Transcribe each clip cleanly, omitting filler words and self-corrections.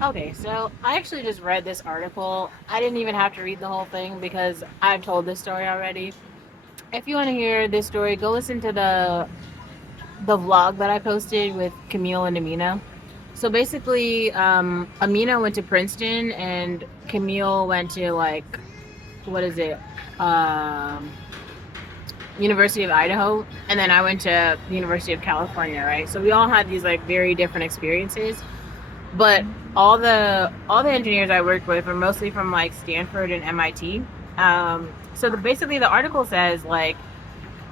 Okay, so I actually just read this article. I didn't even have to read the whole thing because I've told this story already. If you want to hear this story, go listen to the vlog that I posted with Camille and Amina. So basically, Amina went to Princeton and Camille went to like what is it? Um, University of Idaho, and then I went to the University of California, right? So we all had these like very different experiences, but all the engineers I worked with were mostly from like Stanford and MIT. Basically, the article says like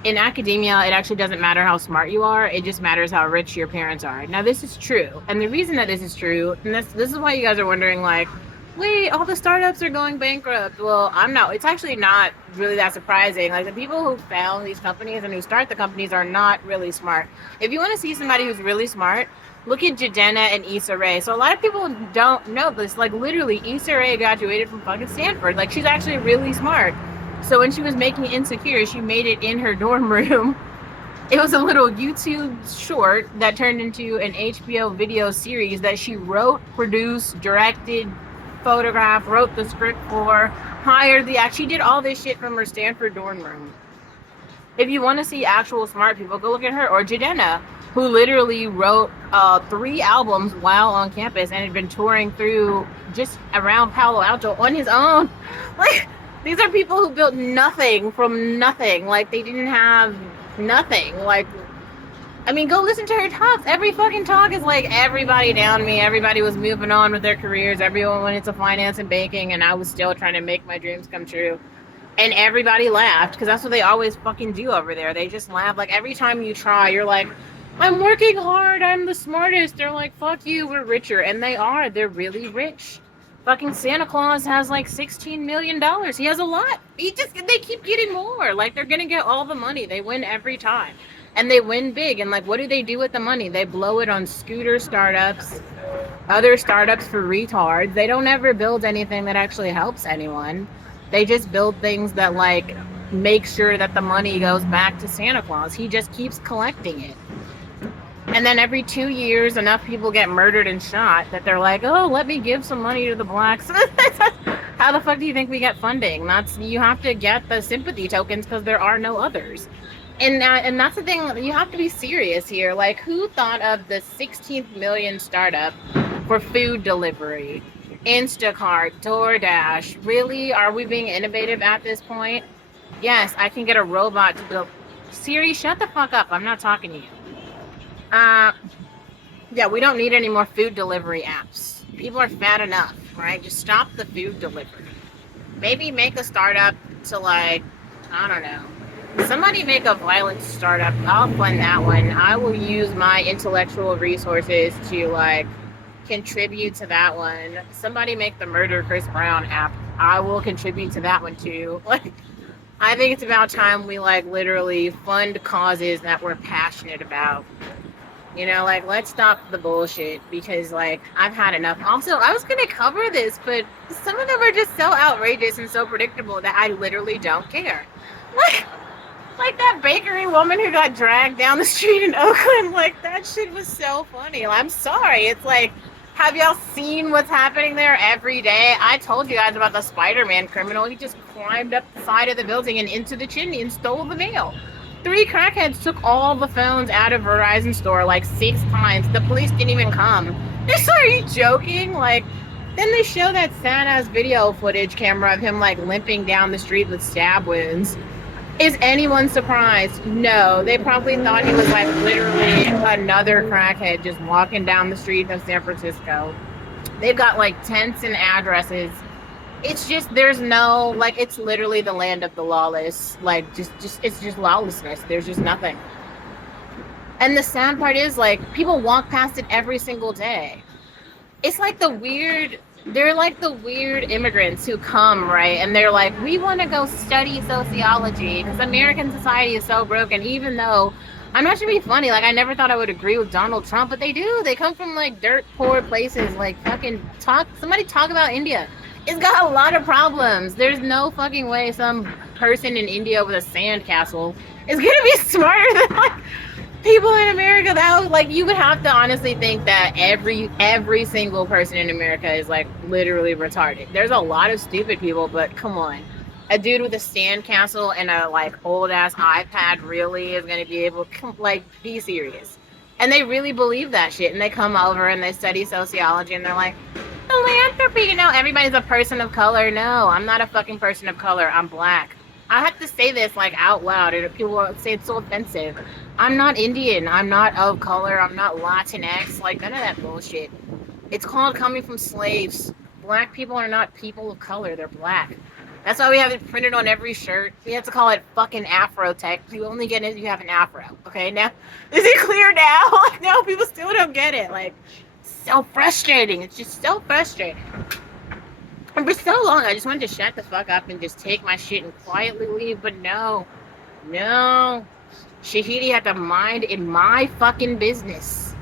in academia, it actually doesn't matter how smart you are; it just matters how rich your parents are. Now, this is true, and the reason that this is true, and this is why you guys are wondering like, wait, all the startups are going bankrupt. Well, I'm not. It's actually not really that surprising. Like the people who found these companies and who start the companies are not really smart. If you want to see somebody who's really smart, look at Jadena and Issa Rae. So a lot of people don't know this. Like literally, Issa Rae graduated from fucking Stanford. Like she's actually really smart. So when she was making Insecure, she made it in her dorm room. It was a little YouTube short that turned into an HBO video series that she wrote, produced, directed, photographed, wrote the script for, hired the act. She did all this shit from her Stanford dorm room. If you want to see actual smart people, go look at her or Jadena, who literally wrote 3 albums while on campus and had been touring through just around Palo Alto on his own. Like these are people who built nothing from nothing. Like they didn't have nothing. Like I mean, go listen to her talks. Every fucking talk is like everybody down me. Everybody was moving on with their careers. Everyone went into finance and banking, and I was still trying to make my dreams come true. And everybody laughed because that's what they always fucking do over there. They just laugh. Like every time you try, you're like, I'm working hard. I'm the smartest. They're like, fuck you. We're richer. And they are. They're really rich. Fucking Santa Claus has like $16 million. He has a lot. They keep getting more. Like they're gonna get all the money. They win every time. And they win big. And like what do they do with the money? They blow it on scooter startups, other startups for retards. They don't ever build anything that actually helps anyone. They just build things that like make sure that the money goes back to Santa Claus. He just keeps collecting it. And then every 2 years, enough people get murdered and shot that they're like, oh, let me give some money to the blacks. How the fuck do you think we get funding? That's you have to get the sympathy tokens because there are no others. And that's the thing. You have to be serious here. Like, who thought of the 16th million startup for food delivery? Instacart, DoorDash. Really? Are we being innovative at this point? Yes, I can get a robot to build. Siri, shut the fuck up. I'm not talking to you. Uh, yeah, we don't need any more food delivery apps. People are fat enough, right? Just stop the food delivery. Maybe make a startup to like, I don't know. Somebody make a violent startup. I'll fund that one. I will use my intellectual resources to like contribute to that one. Somebody make the Murder Chris Brown app. I will contribute to that one too. Like, I think it's about time we like literally fund causes that we're passionate about. Like let's stop the bullshit because like I've had enough. Also, I was gonna cover this, but some of them are just so outrageous and so predictable that I literally don't care. Like, like that bakery woman who got dragged down the street in Oakland. Like that shit was so funny. I'm sorry. It's like, have y'all seen what's happening there every day? I told you guys about the Spider-Man criminal. He just climbed up the side of the building and into the chimney and stole the mail. 3 crackheads took all the phones out of Verizon store like 6 times. The police didn't even come. They're so, are you joking? Like, then they show that sad ass video footage camera of him like limping down the street with stab wounds. Is anyone surprised? No. They probably thought he was like literally another crackhead just walking down the street of San Francisco. They've got like tents and addresses. It's just there's no like it's literally the land of the lawless. Like just it's just lawlessness. There's just nothing. And the sad part is like people walk past it every single day. It's like they're like the weird immigrants who come, right? And they're like, we want to go study sociology because American society is so broken, even though I'm not trying to be funny. Like, I never thought I would agree with Donald Trump, but they do. They come from like dirt poor places. Like, somebody talk about India. It's got a lot of problems. There's no fucking way some person in India with a sand castle is gonna be smarter than like People in America, that would, like, you would have to honestly think that every single person in America is like literally retarded. There's a lot of stupid people, but come on, a dude with a sandcastle and a like old ass iPad really is going to be able to like be serious, and they really believe that shit, and they come over and they study sociology, and they're like philanthropy. You know, everybody's a person of color. No, I'm not a fucking person of color. I'm black. I have to say this like out loud, and people say it's so offensive. I'm not Indian. I'm not of color. I'm not Latinx. Like, none of that bullshit. It's called coming from slaves. Black people are not people of color. They're black. That's why we have it printed on every shirt. We have to call it fucking Afro tech. You only get it if you have an afro. Okay, now, is it clear now? Like, no, people still don't get it. Like, so frustrating. It's just so frustrating. And for so long, I just wanted to shut the fuck up and just take my shit and quietly leave, but no. No. Shahidi had to mind in my fucking business.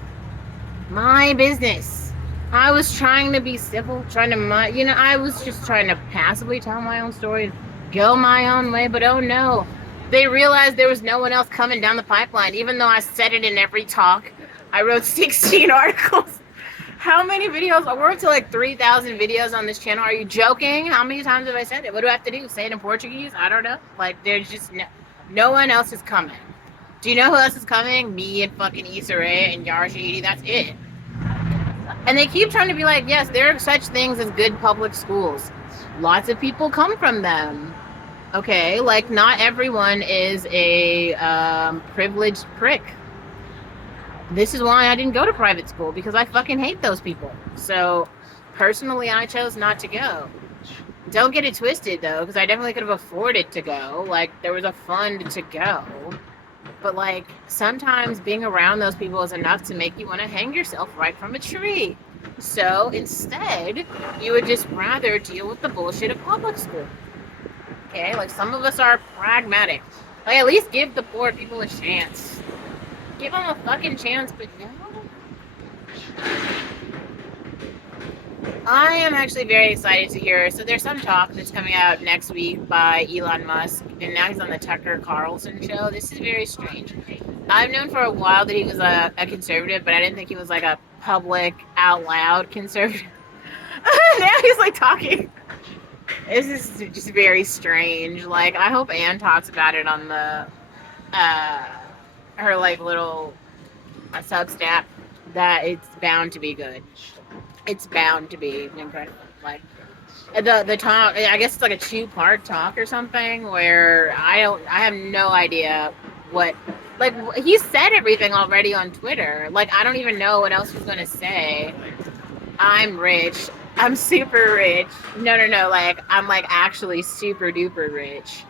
My business. I was trying to be civil, trying to, you know, I was just trying to passively tell my own story, go my own way, but oh no. They realized there was no one else coming down the pipeline, even though I said it in every talk. I wrote 16 articles. How many videos? We're up to like 3,000 videos on this channel. Are you joking? How many times have I said it? What do I have to do? Say it in Portuguese? I don't know. Like, there's just no one else is coming. Do you know who else is coming? Me and fucking Issa Rae and Yara Shahidi. That's it. And they keep trying to be like, yes, there are such things as good public schools. Lots of people come from them. Okay, like not everyone is a privileged prick. This is why I didn't go to private school, because I fucking hate those people. So personally, I chose not to go. Don't get it twisted though, because I definitely could have afforded to go. Like, there was a fund to go. But like, sometimes being around those people is enough to make you want to hang yourself right from a tree. So instead, you would just rather deal with the bullshit of public school. Okay, like some of us are pragmatic. Like, at least give the poor people a chance. Give them a fucking chance, but no. I am actually very excited to hear. So there's some talk that's coming out next week by Elon Musk, and now he's on the Tucker Carlson show. This is very strange. I've known for a while that he was a conservative, but I didn't think he was like a public, out loud conservative. Now he's like talking. This is just very strange. Like, I hope Anne talks about it on the her like little Substack, that it's bound to be good. It's bound to be incredible. Like the talk, I guess it's like a 2-part talk or something, where I have no idea what, like, he said everything already on Twitter. Like, I don't even know what else he's gonna say. I'm rich. I'm super rich. No, like, I'm like actually super duper rich.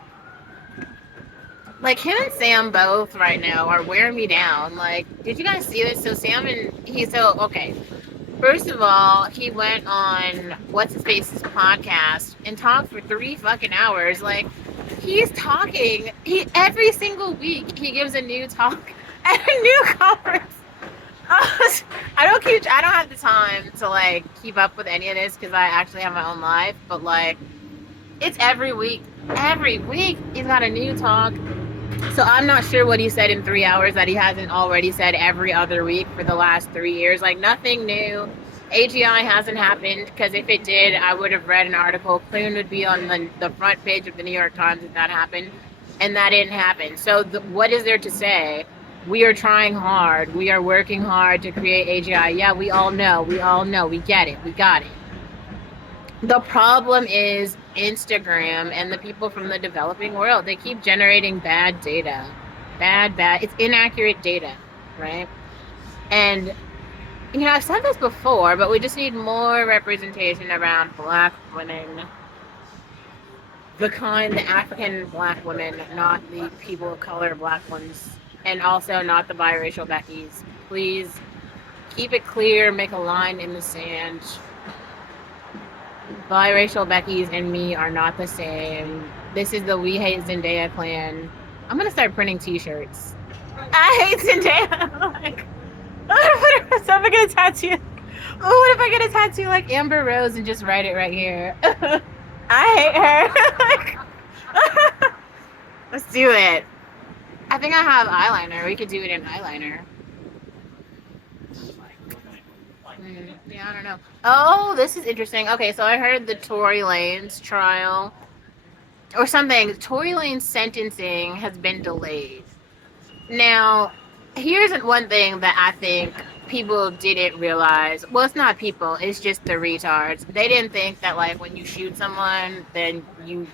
Like, him and Sam both right now are wearing me down. Like, did you guys see this? So Sam and okay. First of all, he went on What's-His-Face's podcast and talked for 3 fucking hours. Like, he's talking. Every single week he gives a new talk at a new conference. I don't have the time to like keep up with any of this because I actually have my own life. But like, it's every week. Every week he's got a new talk. So I'm not sure what he said in 3 hours that he hasn't already said every other week for the last 3 years. Like, nothing new. AGI hasn't happened, because if it did, I would have read an article. Clinton would be on the front page of the New York Times if that happened. And that didn't happen. So what is there to say? We are trying hard. We are working hard to create AGI. Yeah, we all know. We get it. We got it. The problem is Instagram and the people from the developing world. They keep generating bad data. It's inaccurate data, right? And, you know, I've said this before, but we just need more representation around black women. The African black women, not the people of color black ones. And also not the biracial Beckys. Please keep it clear, make a line in the sand. Biracial Beckys and me are not the same. This is the We Hate Zendaya clan. I'm gonna start printing t-shirts. I hate Zendaya. Like, what if I get a tattoo? Oh, what if I get a tattoo like Amber Rose and just write it right here? I hate her. Let's do it. I think I have eyeliner. We could do it in eyeliner. Yeah, I don't know. Oh, this is interesting. Okay, so I heard the Tory Lanez trial or something. Tory Lanez sentencing has been delayed. Now, here's one thing that I think people didn't realize. Well, it's not people, it's just the retards. They didn't think that, like, when you shoot someone, then you.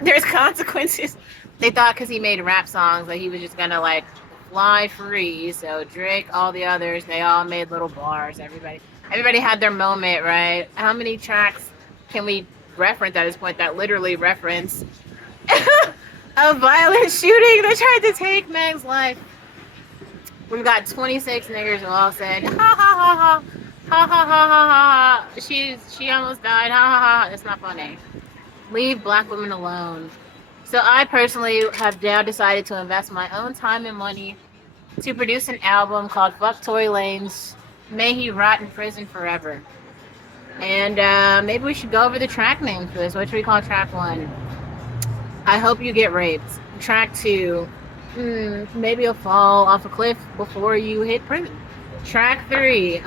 There's consequences. They thought because he made rap songs that he was just gonna, like, fly free. So Drake, all the others, they all made little bars. Everybody had their moment, right? How many tracks can we reference at this point that literally reference a violent shooting that tried to take Meg's life? We've got 26 niggers who all said, ha ha ha ha, ha ha ha ha ha. She almost died, ha ha ha. It's not funny. Leave black women alone. So I personally have now decided to invest my own time and money to produce an album called Fuck Tory Lanez. May he rot in prison forever. And maybe we should go over the track names for this. What should we call track 1? I hope you get raped. Track 2, maybe you'll fall off a cliff before you hit prison. Track 3,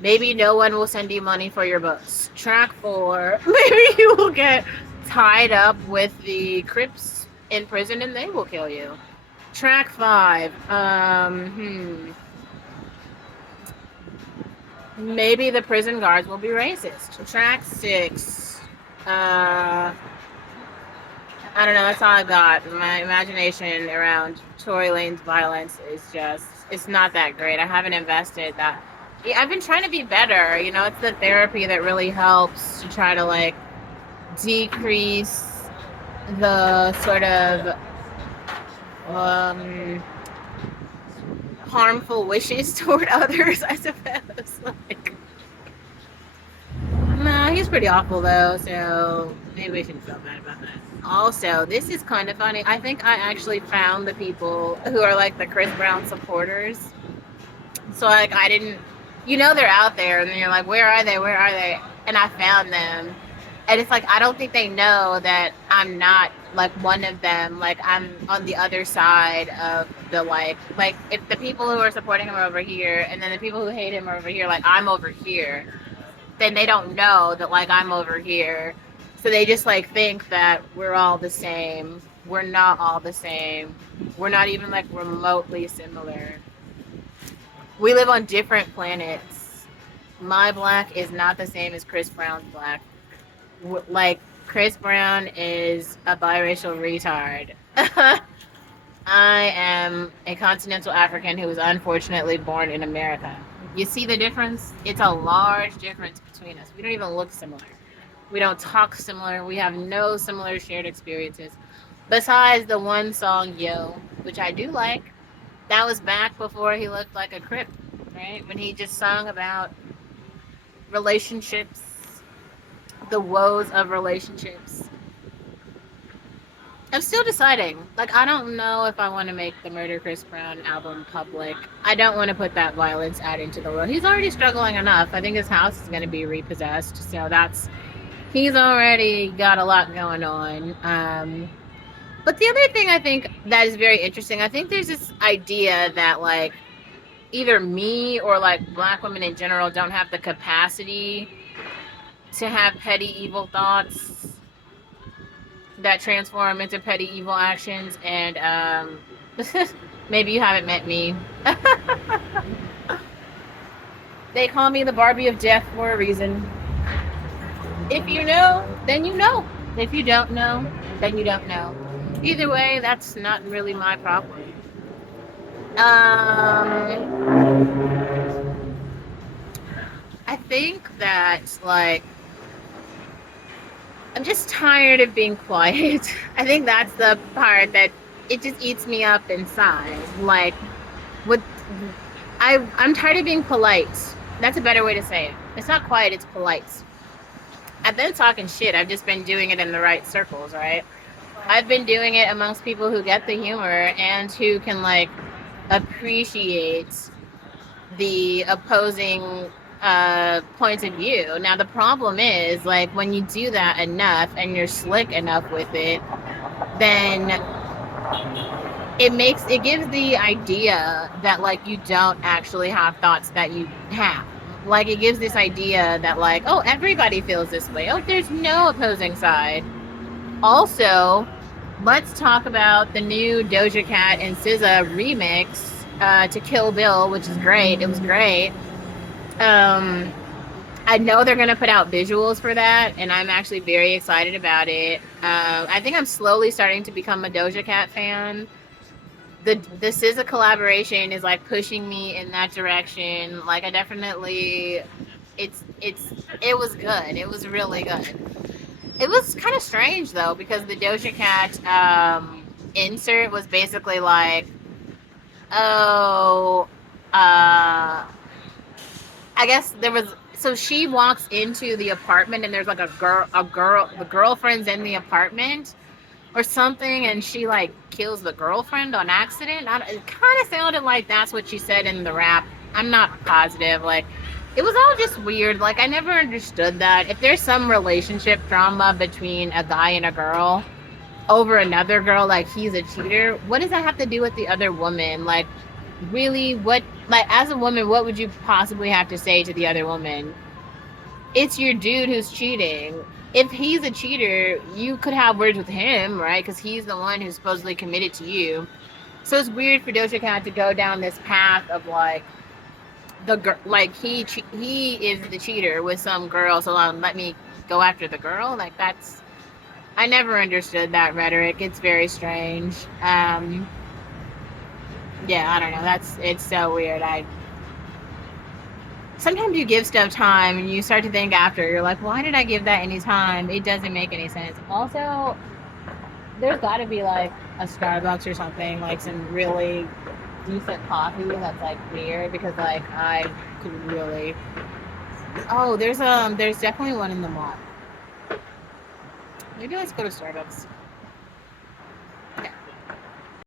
maybe no one will send you money for your books. Track 4, maybe you will get tied up with the Crips in prison and they will kill you. Track 5, maybe the prison guards will be racist. Track 6, I don't know, that's all I got. My imagination around Tory Lanez violence is just, it's not that great. I haven't invested that. Yeah, I've been trying to be better. You know, it's the therapy that really helps to try to, like, decrease the sort of harmful wishes toward others, I suppose. Like, no, he's pretty awful though, so maybe we shouldn't feel bad about that. Also, this is kind of funny. I think I actually found the people who are like the Chris Brown supporters. So like I didn't, you know, they're out there, and then you're like, where are they? Where are they? And I found them, and it's like I don't think they know that I'm not like one of them. Like I'm on the other side of the like if the people who are supporting him are over here, and then the people who hate him are over here, like I'm over here, then they don't know that like I'm over here. So they just like think that we're all the same. We're not all the same. We're not even like remotely similar. We live on different planets. My black is not the same as Chris Brown's black. Like Chris Brown is a biracial retard. I am a continental African who was unfortunately born in America. You see the difference? It's a large difference between us. We don't even look similar. We don't talk similar. We have no similar shared experiences. Besides the one song, Yo, which I do like. That was back before he looked like a Crip, right? When he just sung about relationships, the woes of relationships. I'm still deciding. Like, I don't know if I want to make the Murder Chris Brown album public. I don't want to put that violence out into the world. He's already struggling enough. I think his house is going to be repossessed. So he's already got a lot going on. But the other thing I think that is very interesting, I think there's this idea that, like, either me or, like, black women in general don't have the capacity to have petty evil thoughts that transform into petty evil actions. And maybe you haven't met me. They call me the Barbie of death for a reason. If you know, then you know. If you don't know, then you don't know. Either way, that's not really my problem. I think that, like, I'm just tired of being quiet. I think that's the part that it just eats me up inside. Like, I'm tired of being polite. That's a better way to say it. It's not quiet, it's polite. I've been talking shit. I've just been doing it in the right circles, right? I've been doing it amongst people who get the humor and who can, like, appreciate the opposing points of view. Now, the problem is, like, when you do that enough and you're slick enough with it, then it gives the idea that like you don't actually have thoughts that you have. Like it gives this idea that like, oh, everybody feels this way. Oh, there's no opposing side. Also, let's talk about the new Doja Cat and SZA remix to Kill Bill, which is great. It was great. Um, I know they're gonna put out visuals for that, and I'm actually very excited about it. I think I'm slowly starting to become a Doja Cat fan. The SZA collaboration is like pushing me in that direction. Like I definitely, it's it was good. It was really good. It was kind of strange though because the Doja Cat insert was basically like, oh, I guess there was. So she walks into the apartment and there's like the girlfriend's in the apartment or something, and she like kills the girlfriend on accident. It kind of sounded like that's what she said in the rap. I'm not positive. Like, it was all just weird. Like, I never understood that. If there's some relationship drama between a guy and a girl over another girl, like he's a cheater, what does that have to do with the other woman? Like, really, what? Like, as a woman, what would you possibly have to say to the other woman? It's your dude who's cheating. If he's a cheater, you could have words with him, right? Because he's the one who's supposedly committed to you. So it's weird for Doja Cat to go down this path of like the girl, like he is the cheater with some girl, so let me go after the girl. Like that's I never understood that rhetoric. It's very strange. Yeah, I don't know. It's so weird. I Sometimes you give stuff time and you start to think after, you're like, why did I give that any time? It doesn't make any sense. Also, there's got to be like a Starbucks or something, like some really decent coffee that's like weird because like I could really. Oh, there's definitely one in the mall. Maybe let's go to Starbucks.